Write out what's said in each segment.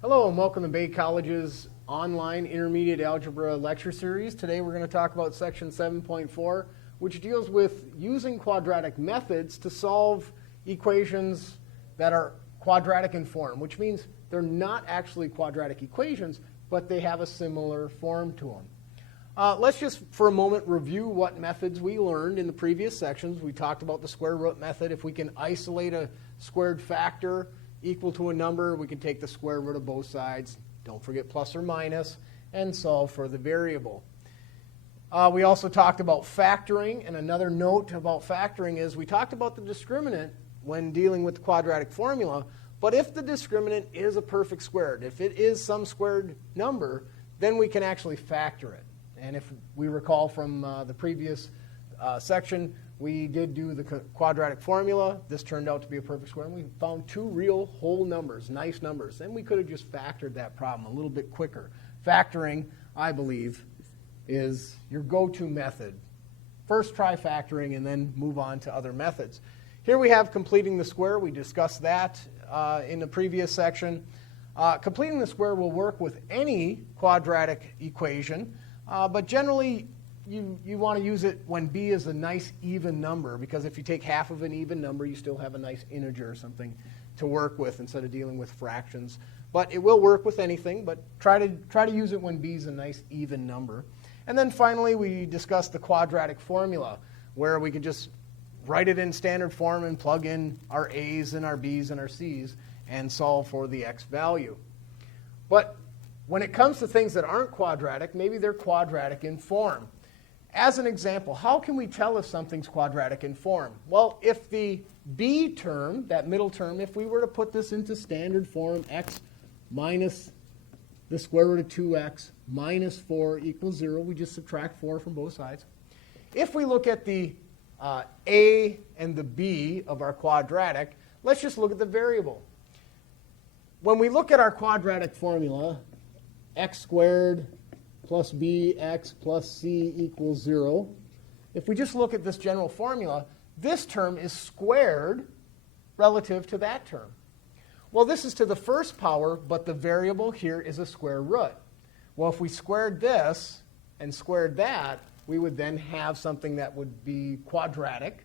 Hello and welcome to Bay College's online intermediate algebra lecture series. Today we're going to talk about section 7.4, which deals with using quadratic methods to solve equations that are quadratic in form, which means they're not actually quadratic equations, but they have a similar form to them. Let's just for a moment review what methods we learned in the previous sections. We talked about the square root method. If we can isolate a squared factor equal to a number, we can take the square root of both sides, don't forget plus or minus, and solve for the variable. We also talked about factoring, and another note about factoring is we talked about the discriminant when dealing with the quadratic formula, but if the discriminant is a perfect squared, if it is some squared number, then we can actually factor it. And if we recall from the previous section, we did do the quadratic formula. This turned out to be a perfect square, and we found two real whole numbers, nice numbers. And we could have just factored that problem a little bit quicker. Factoring, I believe, is your go-to method. First try factoring and then move on to other methods. Here we have completing the square. We discussed that in the previous section. Completing the square will work with any quadratic equation, but generally you want to use it when b is a nice even number, because if you take half of an even number, you still have a nice integer or something to work with instead of dealing with fractions. But it will work with anything, but try to use it when b is a nice even number. And then finally, we discussed the quadratic formula, where we can just write it in standard form and plug in our a's and our b's and our c's and solve for the x value. But when it comes to things that aren't quadratic, maybe they're quadratic in form. As an example, how can we tell if something's quadratic in form? Well, if the b term, that middle term, if we were to put this into standard form, x minus the square root of 2x minus 4 equals 0, we just subtract 4 from both sides. If we look at the a and the b of our quadratic, let's just look at the variable. When we look at our quadratic formula, x squared plus bx plus c equals 0. If we just look at this general formula, this term is squared relative to that term. Well, this is to the first power, but the variable here is a square root. Well, if we squared this and squared that, we would then have something that would be quadratic.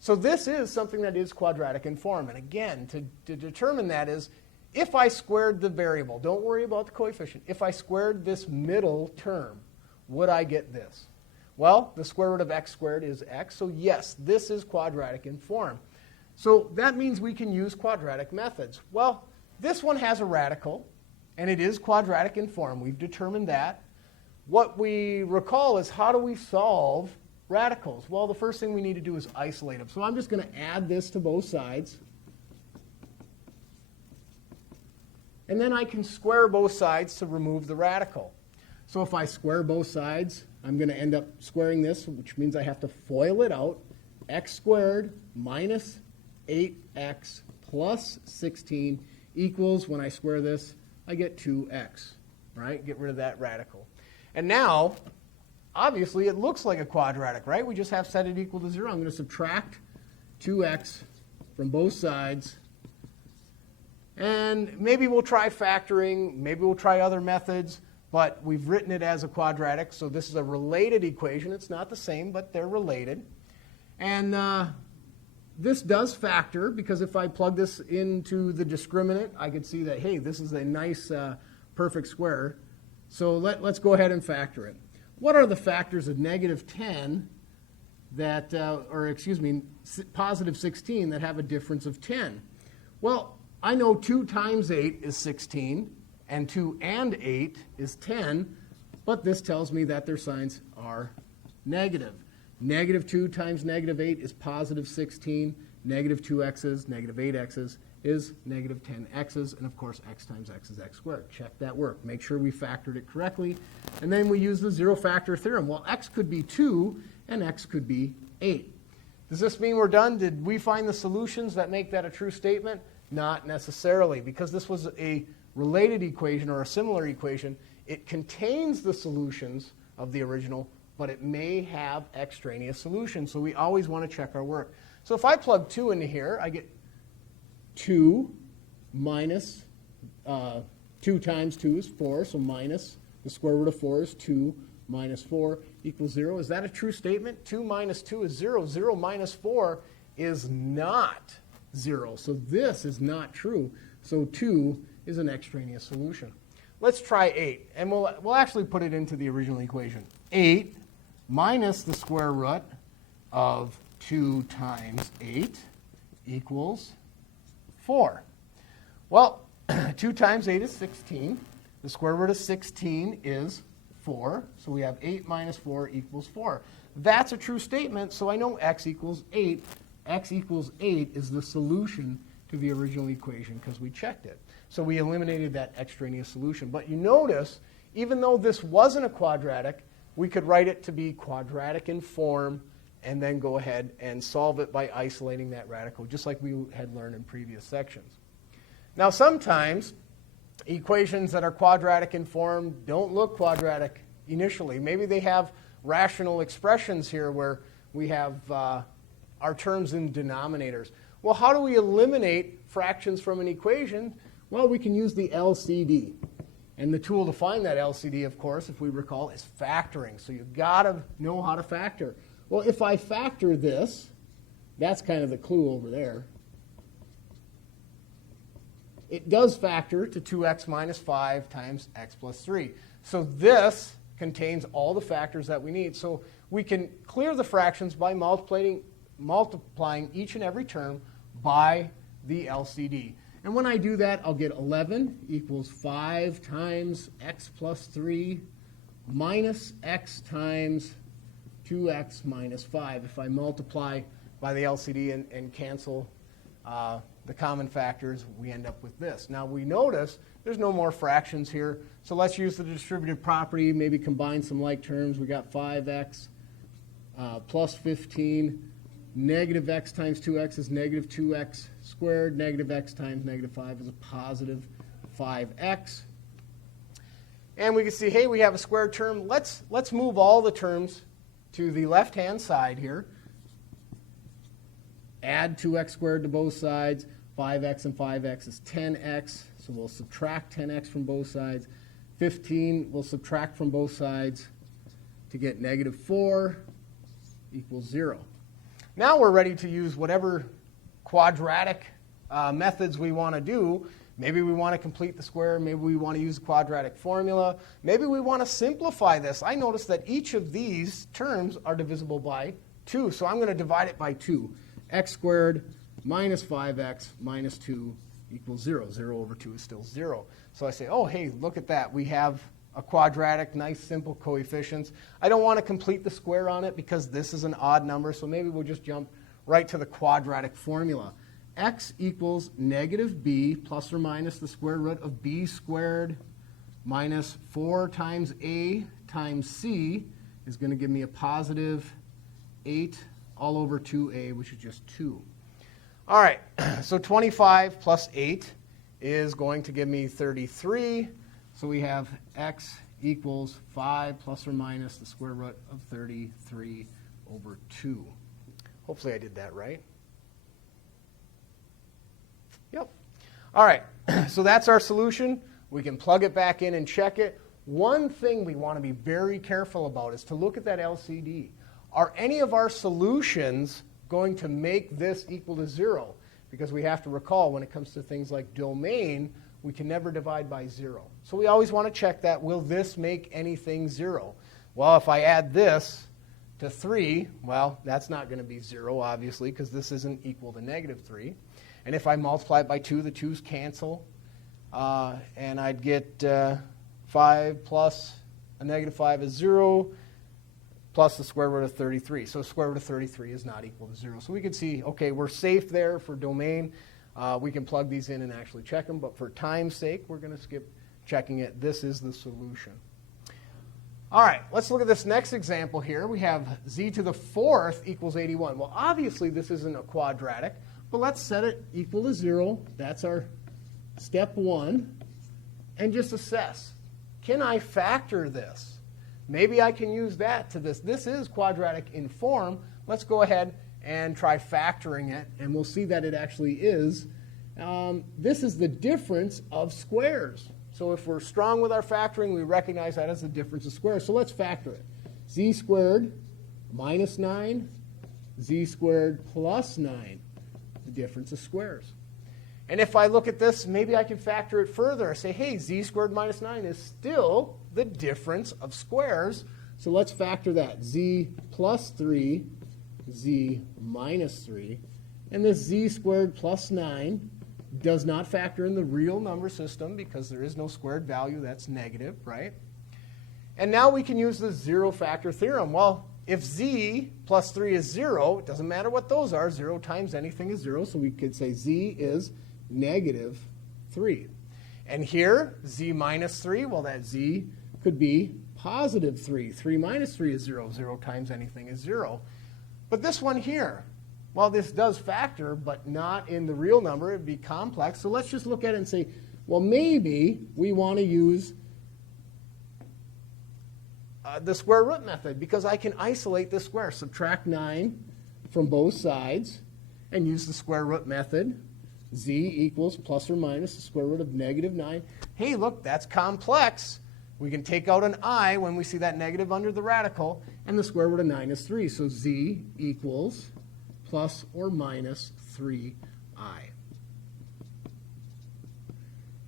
So this is something that is quadratic in form. And again, to determine that is, if I squared the variable, don't worry about the coefficient. If I squared this middle term, would I get this? Well, the square root of x squared is x, so yes, this is quadratic in form. So that means we can use quadratic methods. Well, this one has a radical, and it is quadratic in form. We've determined that. What we recall is, how do we solve radicals? Well, the first thing we need to do is isolate them. So I'm just going to add this to both sides. And then I can square both sides to remove the radical. So if I square both sides, I'm going to end up squaring this, which means I have to FOIL it out. X squared minus 8x plus 16 equals, when I square this, I get 2x, right? Get rid of that radical. And now, obviously, it looks like a quadratic, right? We just have set it equal to 0. I'm going to subtract 2x from both sides. And maybe we'll try factoring, maybe we'll try other methods, but we've written it as a quadratic, so this is a related equation. It's not the same, but they're related. And this does factor, because if I plug this into the discriminant, I could see that, hey, this is a nice perfect square. So let's go ahead and factor it. What are the factors of negative 10 that, positive 16 that have a difference of 10? Well, I know 2 times 8 is 16, and 2 and 8 is 10, but this tells me that their signs are negative. Negative 2 times negative 8 is positive 16. Negative 2x's, negative 8x's is negative 10x's, and of course x times x is x squared. Check that work. Make sure we factored it correctly. And then we use the zero factor theorem. Well, x could be 2, and x could be 8. Does this mean we're done? Did we find the solutions that make that a true statement? Not necessarily, because this was a related equation or a similar equation. It contains the solutions of the original, but it may have extraneous solutions, so we always want to check our work. So if I plug 2 into here, I get 2 minus 2 times 2 is 4, so minus the square root of 4 is 2 minus 4 equals 0. Is that a true statement? 2 minus 2 is 0. 0 minus 4 is not 0. So this is not true. So 2 is an extraneous solution. Let's try 8, and we'll actually put it into the original equation. 8 minus the square root of 2 times 8 equals 4. Well, 2 times 8 is 16. The square root of 16 is 4. So we have 8 minus 4 equals 4. That's a true statement, so I know x equals 8. X equals 8 is the solution to the original equation because we checked it. So we eliminated that extraneous solution. But you notice, even though this wasn't a quadratic, we could write it to be quadratic in form and then go ahead and solve it by isolating that radical, just like we had learned in previous sections. Now, sometimes equations that are quadratic in form don't look quadratic initially. Maybe they have rational expressions here where we have our terms in denominators. Well, how do we eliminate fractions from an equation? Well, we can use the LCD. And the tool to find that LCD, of course, if we recall, is factoring. So you've got to know how to factor. Well, if I factor this, that's kind of the clue over there. It does factor to 2x minus 5 times x plus 3. So this contains all the factors that we need. So we can clear the fractions by multiplying each and every term by the LCD. And when I do that, I'll get 11 equals 5 times x plus 3 minus x times 2x minus 5. If I multiply by the LCD and cancel the common factors, we end up with this. Now we notice there's no more fractions here, so let's use the distributive property, maybe combine some like terms. We got 5x plus 15. Negative x times 2x is negative 2x squared. Negative x times negative 5 is a positive 5x. And we can see, hey, we have a squared term. Let's move all the terms to the left-hand side here. Add 2x squared to both sides. 5x and 5x is 10x, so we'll subtract 10x from both sides. 15 we'll subtract from both sides to get negative 4 equals 0. Now we're ready to use whatever quadratic methods we want to do. Maybe we want to complete the square. Maybe we want to use the quadratic formula. Maybe we want to simplify this. I notice that each of these terms are divisible by 2, so I'm going to divide it by 2. X squared minus 5x minus 2 equals 0. 0 over 2 is still 0. So I say, oh, hey, look at that. We have a quadratic, nice, simple coefficients. I don't want to complete the square on it because this is an odd number, so maybe we'll just jump right to the quadratic formula. X equals negative b plus or minus the square root of b squared minus 4 times a times c is going to give me a positive 8 all over 2a, which is just 2. All right, so 25 plus 8 is going to give me 33. So we have x equals 5 plus or minus the square root of 33 over 2. Hopefully I did that right. Yep. All right, so that's our solution. We can plug it back in and check it. One thing we want to be very careful about is to look at that LCD. Are any of our solutions going to make this equal to 0? Because we have to recall when it comes to things like domain, we can never divide by 0. So we always want to check that. Will this make anything 0? Well, if I add this to 3, well, that's not going to be 0, obviously, because this isn't equal to negative 3. And if I multiply it by 2, the 2's cancel. And I'd get 5 plus a negative 5 is 0, plus the square root of 33. So the square root of 33 is not equal to 0. So we can see, okay, we're safe there for domain. We can plug these in and actually check them. But for time's sake, we're going to skip checking it. This is the solution. All right, let's look at this next example here. We have z to the 4th equals 81. Well, obviously, this isn't a quadratic. But let's set it equal to 0. That's our step 1. And just assess. Can I factor this? Maybe I can use that to this. This is quadratic in form. Let's go ahead and try factoring it, and we'll see that it actually is. This is the difference of squares. So if we're strong with our factoring, we recognize that as the difference of squares. So let's factor it. Z squared minus 9, z squared plus 9, the difference of squares. And if I look at this, maybe I can factor it further. I say, hey, z squared minus 9 is still the difference of squares. So let's factor that. Z plus 3, z minus 3. And this z squared plus 9 does not factor in the real number system because there is no squared value. That's negative, right? And now we can use the zero factor theorem. Well, if z plus 3 is 0, it doesn't matter what those are. 0 times anything is 0. So we could say z is negative 3. And here, z minus 3, well, that z could be positive 3. 3 minus 3 is 0. 0 times anything is 0. But this one here, well, this does factor, but not in the real number. It would be complex. So let's just look at it and say, well, maybe we want to use the square root method because I can isolate the square. Subtract 9 from both sides and use the square root method. Z equals plus or minus the square root of negative 9. Hey, look, that's complex. We can take out an I when we see that negative under the radical, and the square root of 9 is 3. So Z equals plus or minus 3I.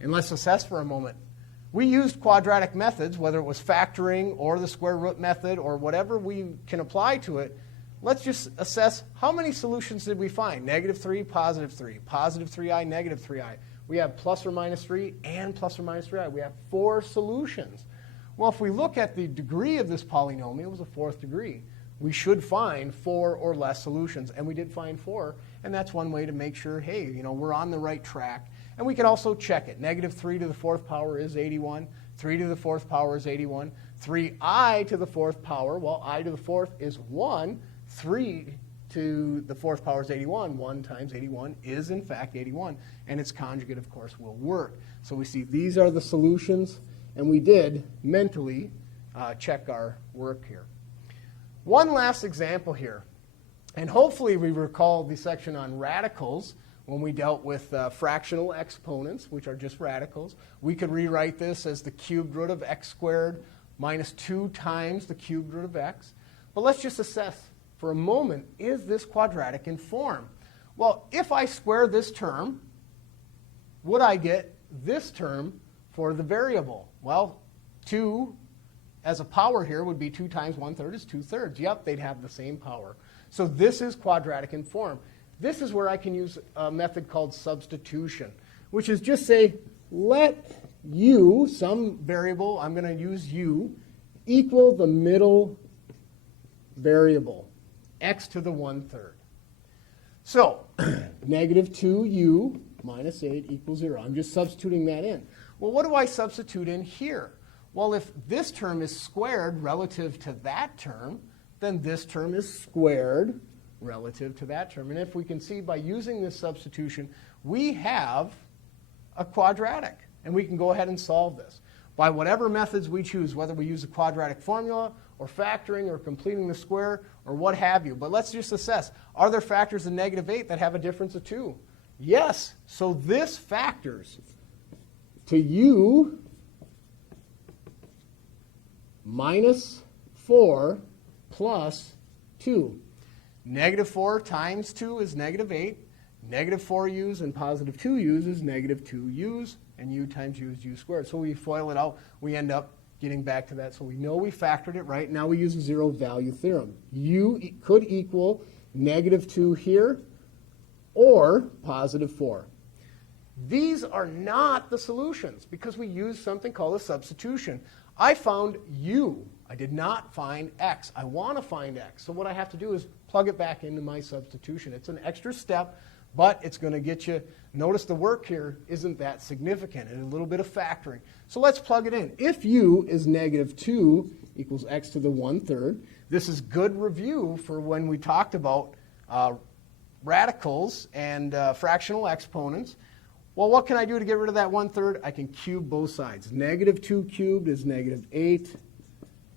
And let's assess for a moment. We used quadratic methods, whether it was factoring or the square root method or whatever we can apply to it. Let's just assess how many solutions did we find? Negative 3, positive 3, positive 3i, negative 3i. We have plus or minus 3 and plus or minus 3i. We have 4 solutions. Well, if we look at the degree of this polynomial, it was a 4th degree. We should find 4 or less solutions, and we did find 4, and that's one way to make sure, hey, you know, we're on the right track. And we can also check it. Negative 3 to the 4th power is 81. 3 to the 4th power is 81. 3i to the 4th power, well, I to the 4th is 1. 3 to the 4th power is 81. 1 times 81 is, in fact, 81. And its conjugate, of course, will work. So we see these are the solutions, and we did mentally check our work here. One last example here. And hopefully we recall the section on radicals when we dealt with fractional exponents, which are just radicals. We could rewrite this as the cubed root of x squared minus 2 times the cubed root of x. But let's just assess for a moment, is this quadratic in form? Well, if I square this term, would I get this term for the variable? Well, 2 as a power here would be 2 times 1/3 is 2/3. Yep, they'd have the same power. So this is quadratic in form. This is where I can use a method called substitution, which is just say, let u, some variable, I'm going to use u, equal the middle variable, x to the 1/3. So, negative 2u minus 8 equals 0. I'm just substituting that in. Well, what do I substitute in here? Well, if this term is squared relative to that term, then this term is squared relative to that term. And if we can see by using this substitution, we have a quadratic. And we can go ahead and solve this. By whatever methods we choose, whether we use a quadratic formula or factoring or completing the square or what have you. But let's just assess, are there factors in negative 8 that have a difference of 2? Yes. So this factors to u minus 4 plus 2. Negative 4 times 2 is negative 8. Negative 4u's and positive 2u's is negative 2u's. And u times u is u squared. So we FOIL it out. We end up getting back to that. So we know we factored it right. Now we use a zero value theorem. U could equal negative 2 here or positive 4. These are not the solutions because we used something called a substitution. I found u. I did not find x. I want to find x. So what I have to do is plug it back into my substitution. It's an extra step, but it's going to get you, notice the work here isn't that significant, and a little bit of factoring. So let's plug it in. If u is negative 2 equals x to the 1/3, this is good review for when we talked about radicals and fractional exponents. Well, what can I do to get rid of that 1/3? I can cube both sides. Negative 2 cubed is negative 8.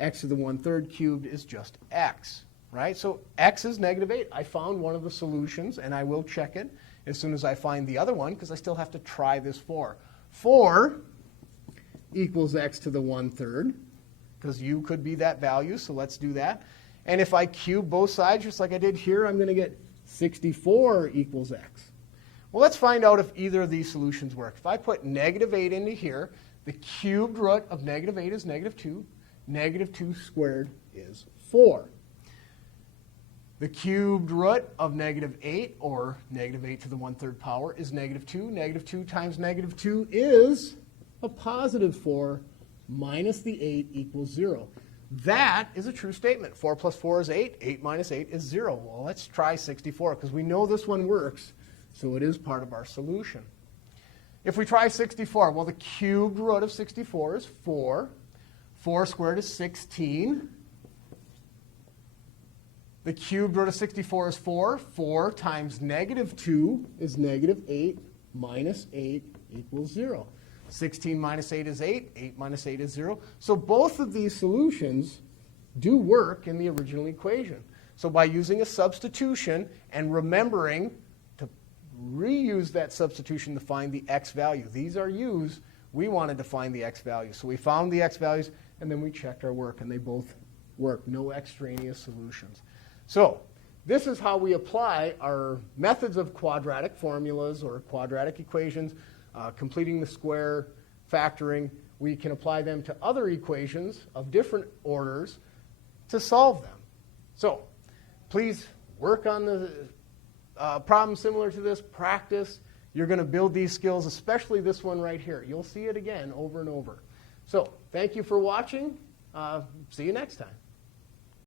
X to the 1/3 cubed is just x. Right? So x is negative 8. I found one of the solutions, and I will check it as soon as I find the other one, because I still have to try this 4. 4 equals x to the 1/3, because u could be that value, so let's do that. And if I cube both sides, just like I did here, I'm going to get 64 equals x. Well, let's find out if either of these solutions work. If I put negative 8 into here, the cubed root of negative 8 is negative 2. Negative 2 squared is 4. The cubed root of negative 8, or negative 8 to the 1/3 power, is negative 2. Negative 2 times negative 2 is a positive 4 minus the 8 equals 0. That is a true statement. 4 plus 4 is 8. 8 minus 8 is 0. Well, let's try 64, because we know this one works, so it is part of our solution. If we try 64, well, the cubed root of 64 is 4. 4 squared is 16. The cubed root of 64 is 4. 4 times negative 2 is negative 8 minus 8 equals 0. 16 minus 8 is 8. 8 minus 8 is 0. So both of these solutions do work in the original equation. So by using a substitution and remembering to reuse that substitution to find the x value. These are used. We wanted to find the x value. So we found the x values, and then we checked our work, and they both work. No extraneous solutions. So this is how we apply our methods of quadratic formulas or quadratic equations, completing the square, factoring. We can apply them to other equations of different orders to solve them. So please work on the problem similar to this, practice. You're going to build these skills, especially this one right here. You'll see it again over and over. So thank you for watching. See you next time.